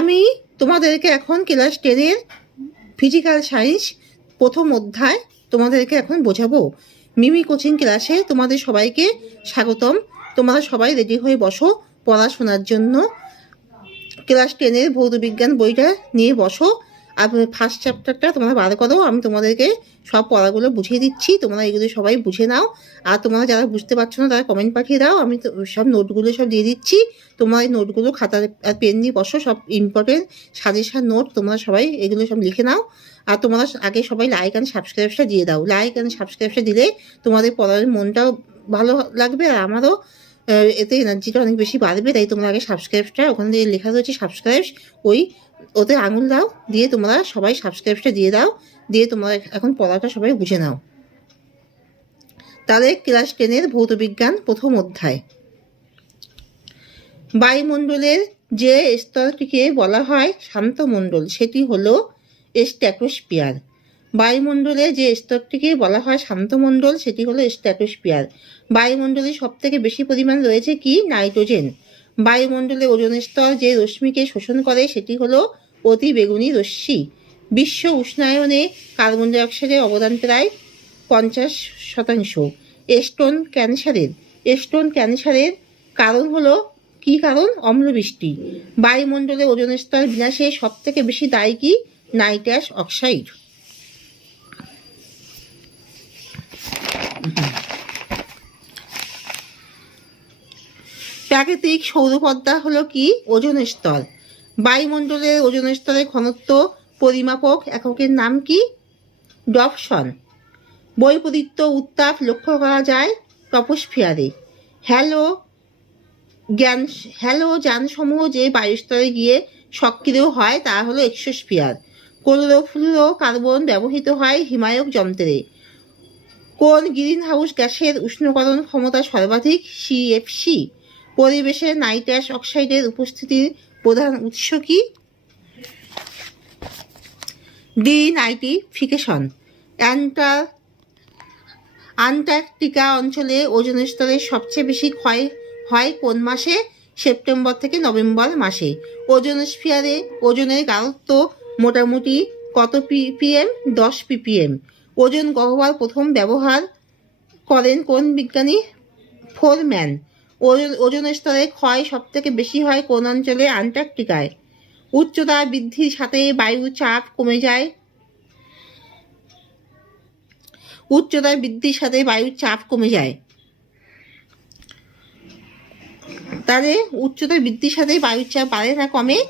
আমি তোমাদেরকে এখন ক্লাস 10-এর ফিজিক্যাল সায়েন্স প্রথম অধ্যায় তোমাদেরকে এখন বোঝাবো। মিমি কোচিং ক্লাসে তোমাদের সবাইকে স্বাগতম। তোমরা সবাই রেডি হয়ে বসো পড়াশোনার জন্য। ক্লাস 10-এর ভৌত বিজ্ঞান বইটা নিয়ে বসো। আর ফার্স্ট চ্যাপ্টারটা তোমরা বার করো, আমি তোমাদেরকে সব পড়াগুলো বুঝিয়ে দিচ্ছি, তোমরা এগুলো সবাই বুঝে নাও। আর তোমরা যারা বুঝতে পারছো না তারা কমেন্ট পাঠিয়ে দাও, আমি সব নোটগুলো সব দিয়ে দিচ্ছি। তোমরা এই নোটগুলো খাতা আর পেন নিয়ে বসো, সব ইম্পর্টেন্ট সাজেশন নোট তোমরা সবাই এগুলো সব লিখে নাও। আর তোমরা আগে সবাই লাইক অ্যান্ড সাবস্ক্রাইবটা দিয়ে দাও। লাইক অ্যান্ড সাবস্ক্রাইবটা দিলে তোমাদের পড়ার মনটাও ভালো লাগবে, আর আমারও এতে এনার্জিটা অনেক বেশি বাড়বে। তাই তোমরা আগে সাবস্ক্রাইবটা, ওখানে দিয়ে লেখা রয়েছে সাবস্ক্রাইব, ওতে আঙুল দাও, দিয়ে তোমরা সবাই সাবস্ক্রাইবটা দিয়ে দাও। দিয়ে তোমরা এখন পড়াটা সবাই বুঝে নাও। তাহলে ক্লাস 10-এর ভৌত বিজ্ঞান প্রথম অধ্যায়। বায়ুমণ্ডলের যে স্তরটিকে বলা হয় শান্ত মণ্ডল সেটি হলো স্ট্র্যাটোস্ফিয়ার। বায়ুমণ্ডলে যে স্তরটিকে বলা হয় শান্ত মণ্ডল সেটি হলো স্ট্র্যাটোস্ফিয়ার। বায়ুমণ্ডলে সব থেকে বেশি পরিমাণ রয়েছে কি? নাইট্রোজেন। বায়ুমণ্ডলে ওজোন স্তর যে রশ্মিকে শোষণ করে সেটি হলো অতি বেগুনি রশ্মি। বিশ্ব উষ্ণায়নে কার্বন ডাই অক্সাইডের অবদান প্রায় 50%। স্টোন ক্যান্সারের কারণ হলো কি কারণ? অম্লবৃষ্টি। বায়ুমণ্ডলে ওজোন স্তর বিনাশে সব থেকে বেশি দায়ী কি? Nitrous oxide. প্রাকৃতিক সৌরপদ্মা হলো কি? ওজোন স্তর। বায়ুমণ্ডলের ওজোন স্তরের ঘনত্ব পরিমাপক এককের নাম কি? ডপসন। বৈপরীত্য উত্তাপ লক্ষ্য করা যায় ট্রপোস্ফিয়ারে। হ্যালোজানসমূহ যে বায়ুস্তরে গিয়ে সক্রিয় হয় তা হলো এক্সোস্ফিয়ার। ক্লোরোফ্লুরো কার্বন ব্যবহৃত হয় হিমায়ক যন্ত্রে। কোন গ্রিন হাউস গ্যাসের উষ্ণকরণ ক্ষমতা সর্বাধিক? সিএফসি। পরিবেশে নাইট্রাস অক্সাইডের উপস্থিতির প্রধান উৎস কি? ডিনাইট্রিফিকেশন। আন্টার্কটিকা অঞ্চলে ওজোন স্তরের সবচেয়ে বেশি ক্ষয় হয় কোন মাসে? সেপ্টেম্বর থেকে নভেম্বর মাসে। ওজোনস্ফিয়ারে ওজনের গাঢ়ত্ব মোটামুটি কত ppm? 10 ppm। ওজোন গহ্বর প্রথম ব্যবহার করেন কোন বিজ্ঞানী? ফোরম্যান। ওজোন স্তরের ক্ষয় সব থেকে বেশি হয় কোন অঞ্চলে? আন্টার্কটিকায়। উচ্চতা বৃদ্ধির সাথে বায়ুর চাপ কমে যায়। উচ্চতার বৃদ্ধির সাথে বায়ুর চাপ কমে যায়। তাহলে উচ্চতার বৃদ্ধির সাথে বায়ুর চাপ বাড়ে না কমে?